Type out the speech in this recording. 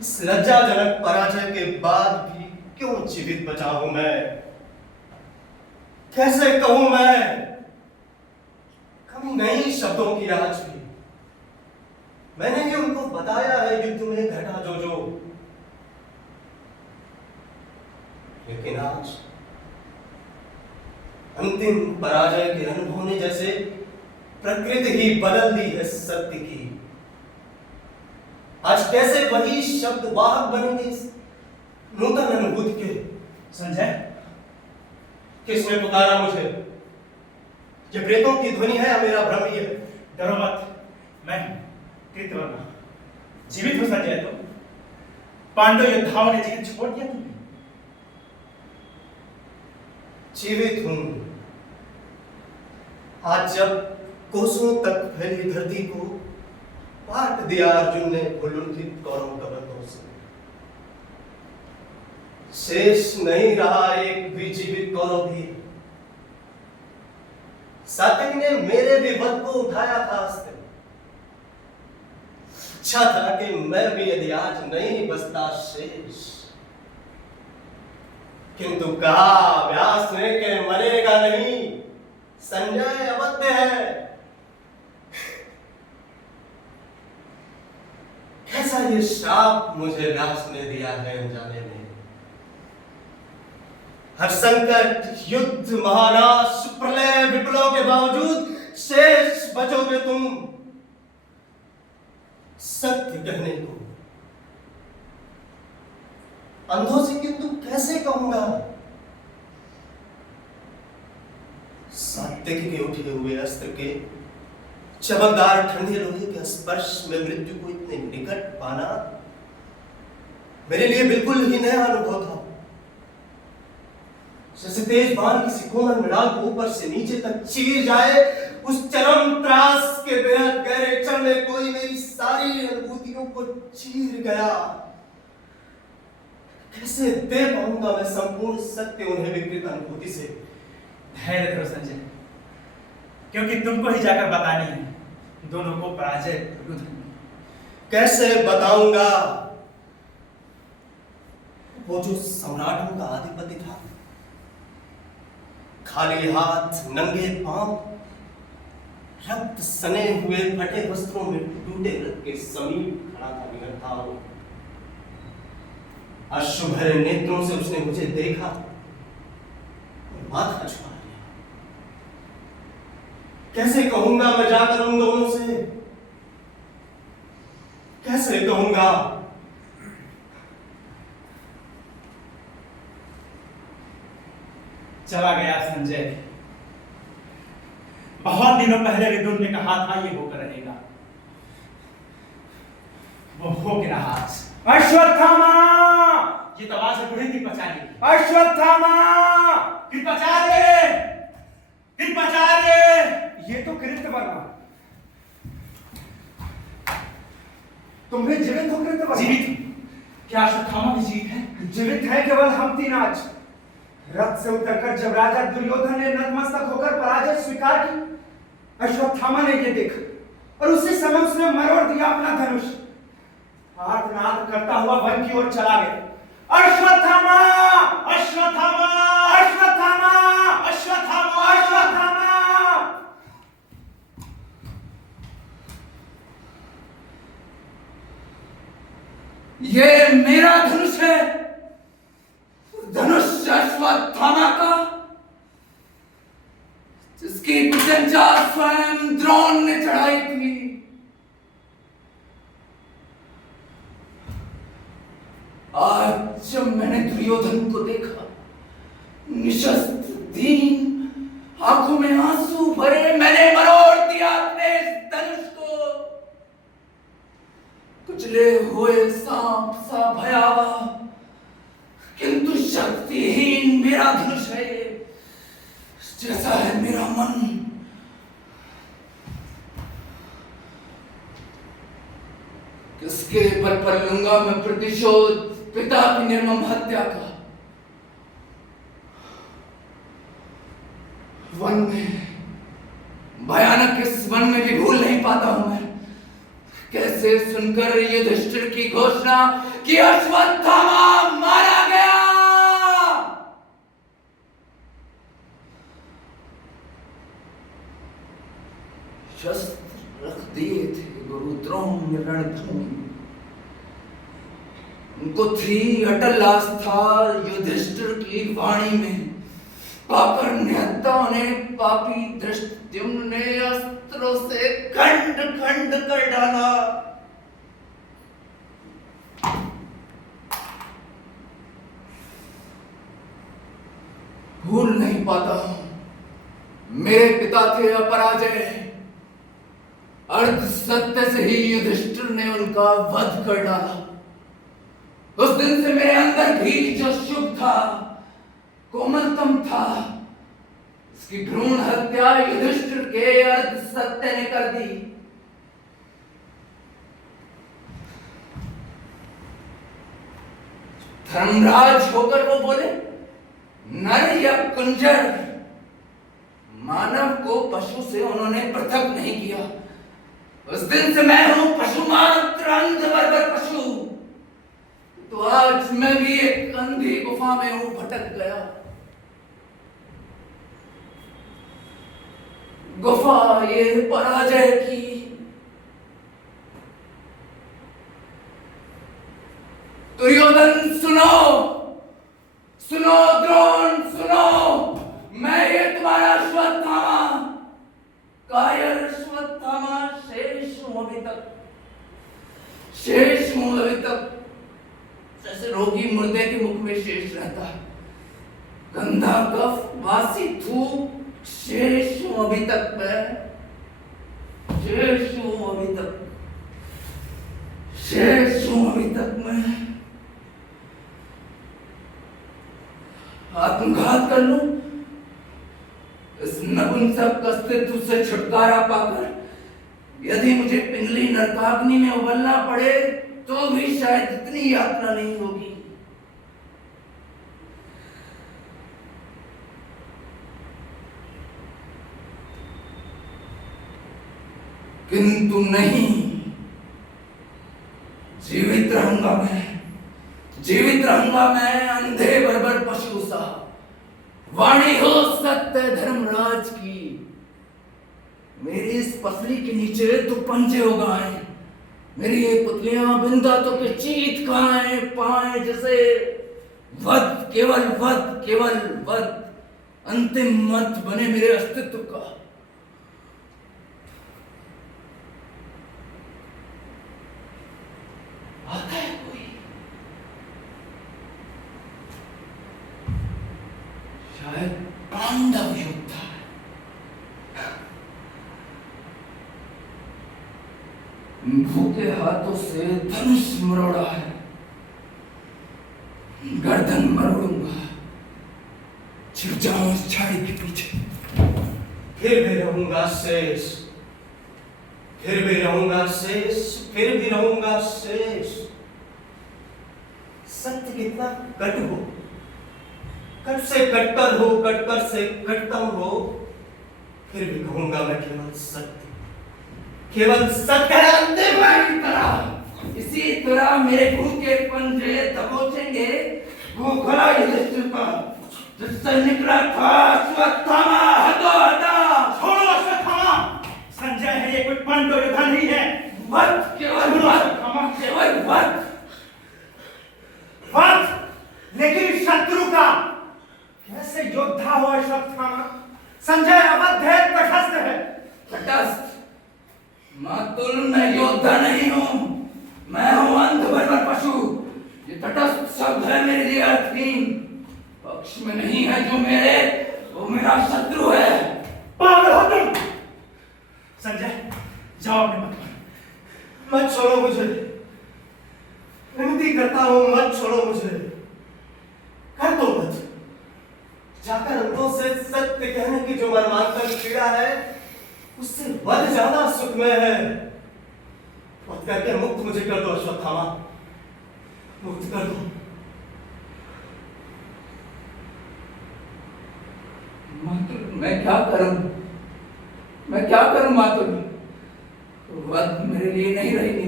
इस लज्जाजनक पराजय के बाद भी क्यों जीवित बचा हूं मैं? कैसे कहूं मैं? कमी नहीं शब्दों की आज भी। मैंने भी उनको बताया है युद्ध में घटा जो जो, लेकिन आज अंतिम पराजय के अनुभव ने जैसे प्रकृति ही बदल दी है सत्य की। आज कैसे वही शब्द वाहक बनेंगे इस नूतन अनुभूति के? संजय, किसने पुकारा मुझे? ये प्रेतों की ध्वनि है या मेरा भ्रम ही है? डरो मत, मैं कृतवर्मा जीवित हो संजय। तो पांडव योद्धाओं ने जीवित छोड़ दिया तुम्हें। जीवित हूं आज, जब कोसों तक फैली धरती को पाट दिया अर्जुन ने उल्लुंठित कौरव कबंधों से। शेष नहीं रहा एक भी जीवित कौरव भी। सात्यकी ने मेरे भी वध को उठाया था अस्त्र। अच्छा था कि मैं भी यदि आज नहीं बचता शेष, किंतु कहा व्यास ने कि मरेगा नहीं, संजय अवध्य है। कैसा ये श्राप मुझे व्यास ने दिया है अनजाने में। हर संकट युद्ध महानाश प्रलय विप्लव के बावजूद शेष बचोगे तुम सत्य कहने को। अंधों से किंतु कैसे कहूंगा? सात्यकी के उठे हुए अस्त्र के चमकदार ठंडे लोहे के स्पर्श में मृत्यु को इतने निकट पाना मेरे लिए बिल्कुल ही नया अनुभव था। जैसे तेज बाण किसी कोमल मृणाल को ऊपर से नीचे तक चीर जाए, उस चरम त्रास के बेहद गहरे क्षण में कोई मेरी सारी अनुभूतियों को चीर गया। कैसे दे पाऊंगा मैं संपूर्ण सत्य उन्हें विकृत अनुभूति से? धैर्य करो संजय, क्योंकि तुमको ही जाकर बतानी है दोनों को पराजय। कैसे बताऊंगा? वो जो सम्राटों का अधिपति था, खाली हाथ नंगे पांव, रक्त सने हुए फटे वस्त्रों में टूटे रथ के समीप खड़ा था, निहत्था हो। अश्रु भरे नेत्रों से उसने मुझे देखा और माथा झुका लिया। कैसे कहूंगा मैं जाकर उन दोनों से? कैसे कहूंगा? चला गया संजय। बहुत दिनों पहले विदुर ने कहा था ये होकर रहेगा, वो हो गिरा आज। अश्वत्थामा! ये तो आवाज बूढ़े की पचारी। अश्वत्थामा! कृपाचार्य! कृपाचार्य! ये तो कृतवर्मा। तुम भी जीवित हो कृतवर्मा? जीवित? क्या अश्वत्थामा भी जीवित है? जीवित है केवल हम तीन आज। रथ से उतरकर जब राजा दुर्योधन ने नतमस्तक होकर पराजय स्वीकार की, अश्वत्थामा ने ये देखा और उसी समय उसने मरोड़ दिया अपना धनुष। आर्तनाद करता हुआ वन की ओर चला गया। अश्वत्थामा! अश्वत्थामा! अश्वत्थामा! अश्वत्थामा! अश्वत्थामा! ये मेरा धनुष है, धनुष अश्वत्थामा का, जिसकी प्रशंसा स्वयं द्रोण ने चढ़ाई थी। आज जब मैंने दुर्योधन को देखा, निशस्त्र दीन, आंखों में आंसू भरे, मैंने मरोड़ दिया अपने इस धनुष को। कुचले हुए सांप सा भयावह, किंतु शक्तिहीन मेरा धनुष है ये, जैसा है मेरा मन। किसके बल पर लूंगा मैं प्रतिशोध पिता की निर्मम हत्या का? वन में, भयानक इस वन में भी भूल नहीं पाता हूं मैं कैसे सुनकर युधिष्ठिर की घोषणा कि अश्वत्थामा मारा गया। शस्त्र रख दिए थे गुरु द्रोण रणभूमि। उनको थी अटल आस्था युधिष्ठिर की वाणी में। पाकर निहत्ताओं ने पापी धृष्टद्युम्न ने अस्त्रों से खंड खंड कर डाला। भूल नहीं पाता हूं मेरे पिता थे अपराजय। अर्ध सत्य से ही युधिष्ठिर ने उनका वध कर डाला। उस दिन से मेरे अंदर भी जो शुभ था, कोमलतम था, उसकी भ्रूण हत्या युधिष्ठिर के अर्ध सत्य ने कर दी। धर्मराज होकर वो बोले, नर या कुंजर, मानव को पशु से उन्होंने पृथक नहीं किया। उस दिन से मैं हूं पशु मात्र, अंध बर्बर पशु। तो आज मैं भी एक अंधी गुफा में हूं, भटक गया। गुफा ये पराजय की। दुर्योधन सुनो, सुनो द्रोण सुनो, मैं ये तुम्हारा अश्वत्थामा, कायर अश्वत्थामा शेष हूं अभी तक, शेष हूं अभी तक। जैसे रोगी मुर्दे के मुख में शेष रहता है, गंदा कफ बासी थूक, शेष हूं अभी तक मैं, शेष हूं अभी तक, शेष हूं अभी तक मैं। आत्मघात कर लूं, इस नपुंसक अस्तित्व से छुटकारा पाकर यदि मुझे पिंगली नरकाग्नि में उबलना पड़े तो भी शायद इतनी यात्रा नहीं होगी। किंतु नहीं, जीवित रहूंगा मैं, जीवित रहूंगा मैं अंधे बर्बर पशु सा। वाणी हो सत्य धर्मराज की, मेरी इस पसली के नीचे तो पंजे उगाए, मेरी ये पुतलियां बिंदा तो के चीत खाए पाए, जैसे वध केवल वध, केवल वध, अंतिम मत बने मेरे अस्तित्व का। आता है कोई? शायद पांडव योद्धा है। भूखे हाथों से धनुष मरोड़ा है, गर्दन मरोड़ूंगा, छिप जाऊं उस झाड़ी के पीछे। फिर भी रहूंगा शेष, फिर भी रहूंगा शेष, फिर भी रहूंगा शेष। सत्य कितना कट हो, कट से कटकर हो, कटकर से कटतम हो, फिर भी कहूंगा मैं केवल सत्य, केवल सत्य है। अंतिम तरह इसी तरह मेरे भूखे पंजे दबोचेंगे वो खरा युधिष्ठिर का, जिससे निकला था अश्वत्थामा हतोहता। छोड़ो अश्वत्थामा, संजय है ये, कोई पांडव योद्धा नहीं है। वध, केवल वध, केवल वध, वध, लेकिन शत्रु का कैसे योद्धा हो अश्वत्थामा? संजय अवध है, तटस्थ है। तटस्थ मातुल, मैं योद्धा नहीं हूं, मैं हूं अंध बर्बर पशु। ये तटस्थ शब्द है मेरे लिए अर्थहीन, पक्ष में नहीं है जो मेरे, वो मेरा शत्रु है। पागल हो तुम। संजय जाओ अपने मत पर। मत छोड़ो मुझे, विनती करता हूं, मत छोड़ो मुझे, कर दो मत। जाकर अंतों से सत्य कहने की जो मर्मांतर पीड़ा है, उससे वध ज्यादा सुखमय है। वध करके मुक्त मुझे कर दो अश्वत्थामा, मुक्त कर दो। मातुल, मैं क्या करूं, मैं क्या करूं मातुल? वध मेरे लिए नहीं रहेगी।